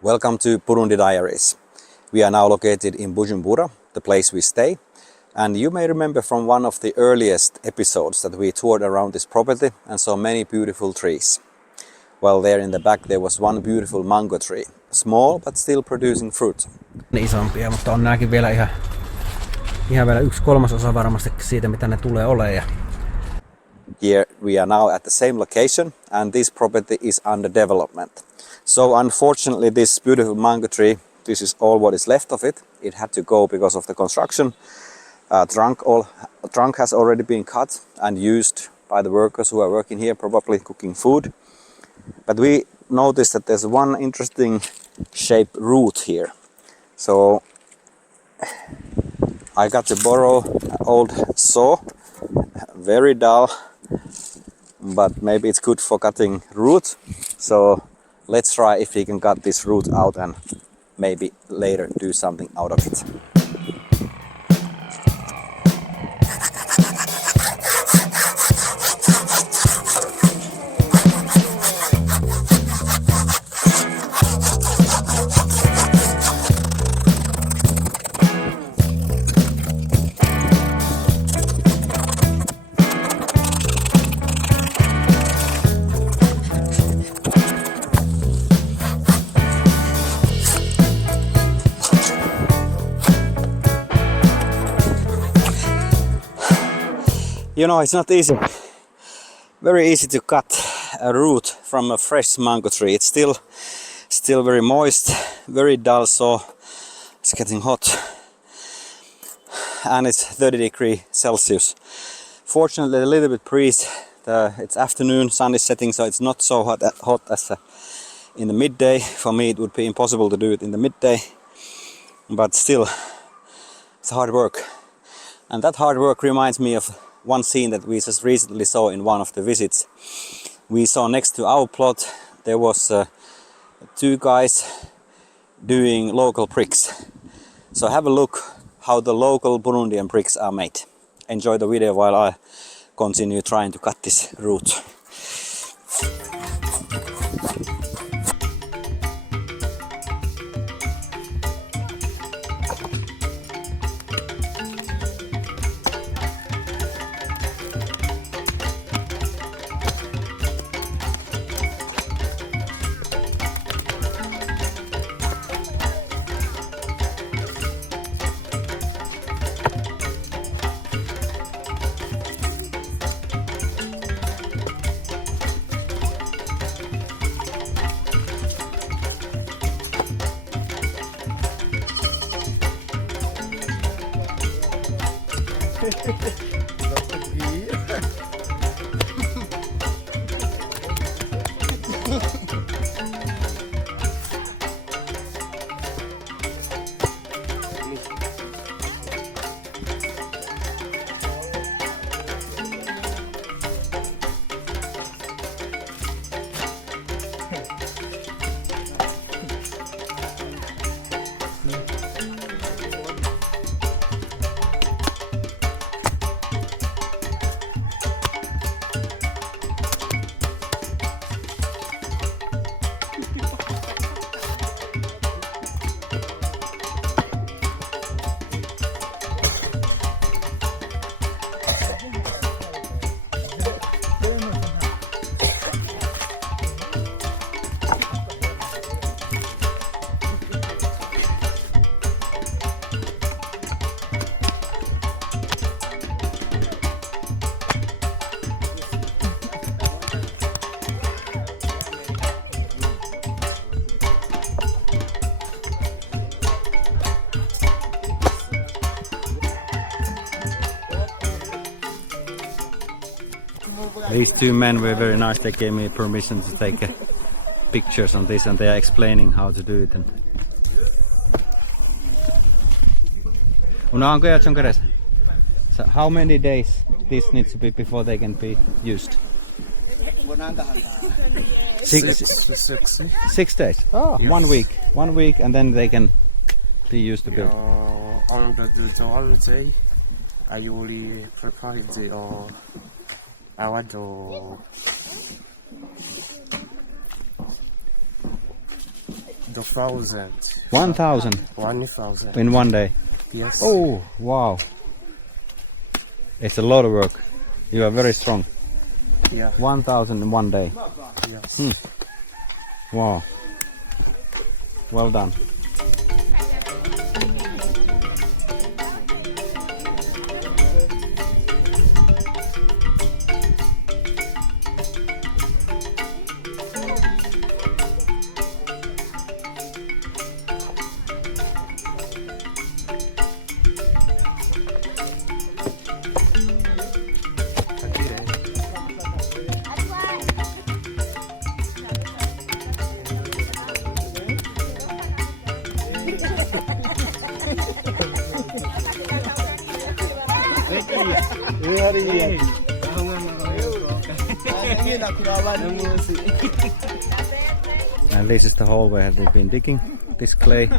Welcome to Burundi Diaries. We are now located in Bujumbura, the place we stay. And you may remember from one of the earliest episodes that we toured around this property and saw many beautiful trees. Well, there in the back there was one beautiful mango tree. Small but still producing fruit. Isompia, mutta on nääkin vielä ihan vielä 1/3 varmasti siitä mitä ne tulee olemaan. Here we are now at the same location and this property is under development. So unfortunately this beautiful mango tree, this is all what is left of it. It had to go because of the construction. Trunk has already been cut and used by the workers who are working here, probably cooking food. But we noticed that there's one interesting shaped root here. So I got to borrow an old saw, very dull, but maybe it's good for cutting root. So let's try if we can cut this root out and maybe later do something out of it. You know, it's not easy. Very easy to cut a root from a fresh mango tree. It's still very moist, very dull, so it's getting hot. And it's 30 degrees Celsius. Fortunately, a little bit breeze. It's afternoon, sun is setting, so it's not so hot as in the midday. For me, it would be impossible to do it in the midday. But still, it's hard work. And that hard work reminds me of one scene that we just recently saw in one of the visits. We saw next to our plot there was 2 guys doing local bricks. So have a look how the local Burundian bricks are made. Enjoy the video while I continue trying to cut this root. These 2 men were very nice. They gave me permission to take pictures on this, and they are explaining how to do it. So how many days this needs to be before they can be used? 6 days. Oh, yes. 1 week. 1 week, and then they can be used to build. On the day, I usually prepare the I want to the 1,000. 1,000 1,000. in one day. Yes. Oh, wow. It's a lot of work. You are very strong. Yeah. 1,000 in one day. Yes. Wow. Well done. And this is the hole where they've been digging this clay,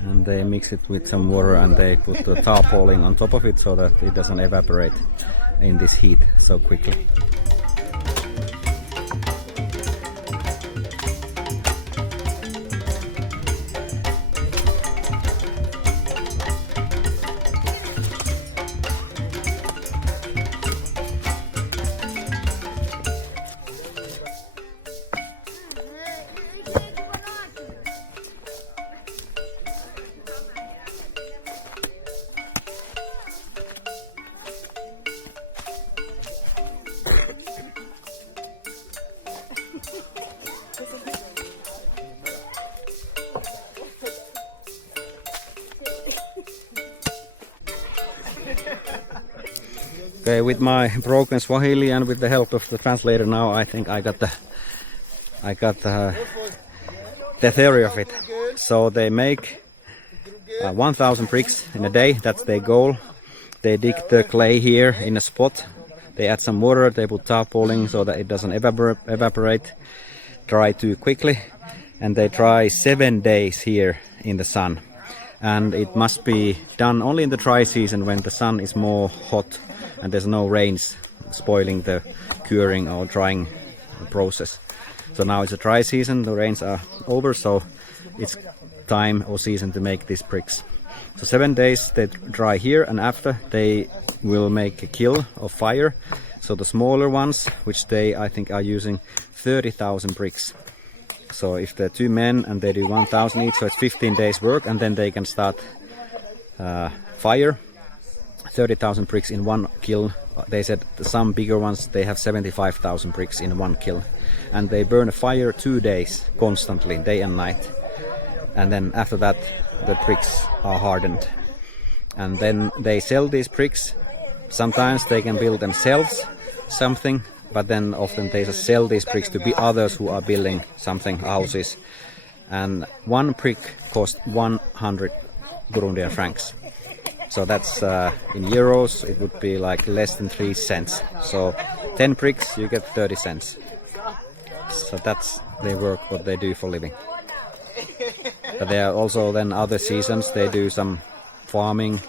and they mix it with some water and they put the tarpaulin on top of it so that it doesn't evaporate in this heat so quickly. Okay, with my broken Swahili and with the help of the translator now, I think I got the theory of it. So they make 1,000 bricks in a day. That's their goal. They dig the clay here in a spot. They add some water. They put tarpaulin so that it doesn't evaporate, dry too quickly, and they dry 7 days here in the sun. And it must be done only in the dry season when the sun is more hot and there's no rains spoiling the curing or drying process. So now it's a dry season, the rains are over, so it's time or season to make these bricks. So 7 days they dry here, and after they will make a kiln of fire. So the smaller ones, which they I think are using 30,000 bricks. So if they're 2 men and they do 1,000 each, so it's 15 days work, and then they can start fire. 30,000 bricks in one kiln. They said some bigger ones, they have 75,000 bricks in one kiln. And they burn a fire 2 days constantly, day and night. And then after that, the bricks are hardened. And then they sell these bricks. Sometimes they can build themselves something, but then often they just sell these bricks to be others who are building something, houses. And one brick cost 100 Burundian francs. So that's in euros, it would be like less than 3 cents. So 10 bricks, you get 30 cents. So that's their work, what they do for living. But there are also then other seasons, they do some farming,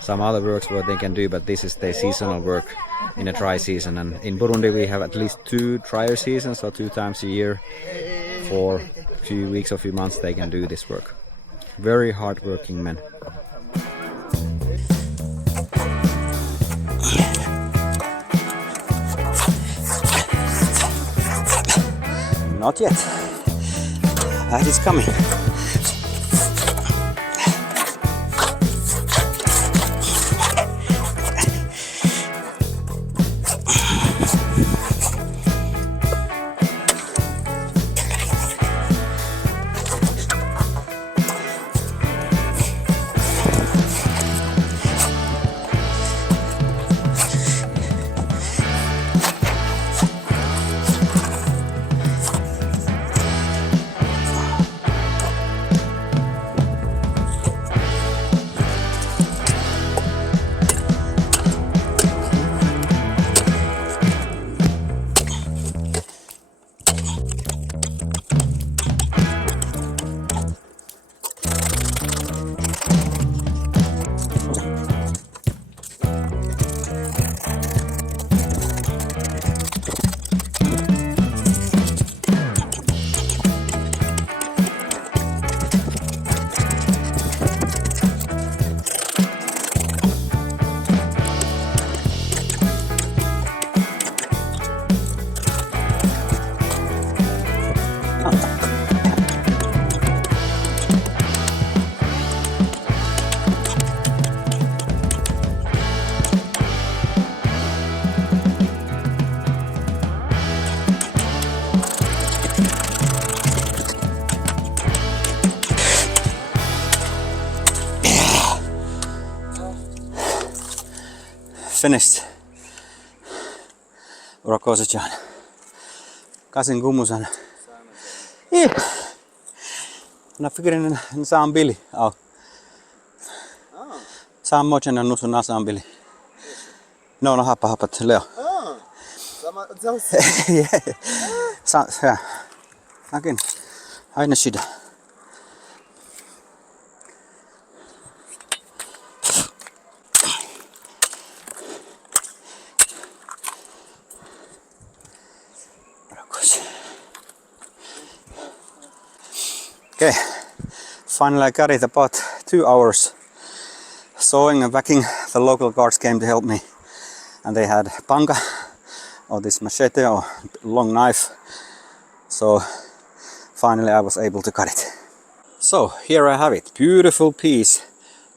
some other works what they can do, but this is their seasonal work in a dry season. And in Burundi we have at least 2 drier seasons, so 2 times a year. For a few weeks or few months they can do this work. Very hard working men. Not yet. That is coming. Finished. Urakosajan. Kasin kumusan. Na fikirin saan bili. Au. Saan mochen on nusun asaan bili. No happat Leo. Ja. Nakin. Aina sida. Okay, finally I got it. About 2 hours sawing and whacking. The local guards came to help me, and they had panga, or this machete or long knife. So finally I was able to cut it. So here I have it, beautiful piece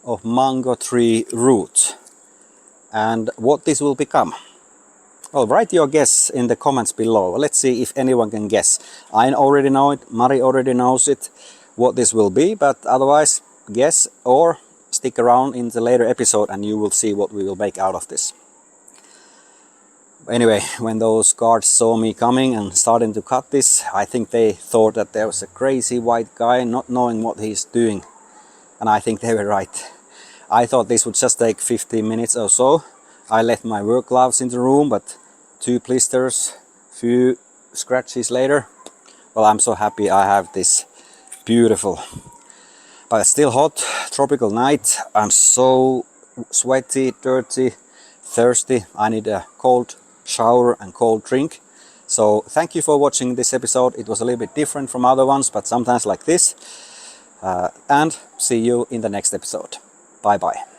of mango tree root. And what this will become? Well, write your guess in the comments below. Let's see if anyone can guess. I already know it, Mari already knows it, what this will be, but otherwise guess or stick around in the later episode and you will see what we will make out of this. Anyway, when those guards saw me coming and starting to cut this, I think they thought that there was a crazy white guy not knowing what he's doing. And I think they were right. I thought this would just take 15 minutes or so. I left my work gloves in the room, but 2 blisters, few scratches later. Well, I'm so happy I have this beautiful, but it's still hot, tropical night. I'm so sweaty, dirty, thirsty. I need a cold shower and cold drink. So thank you for watching this episode. It was a little bit different from other ones, but sometimes like this. And see you in the next episode. Bye bye.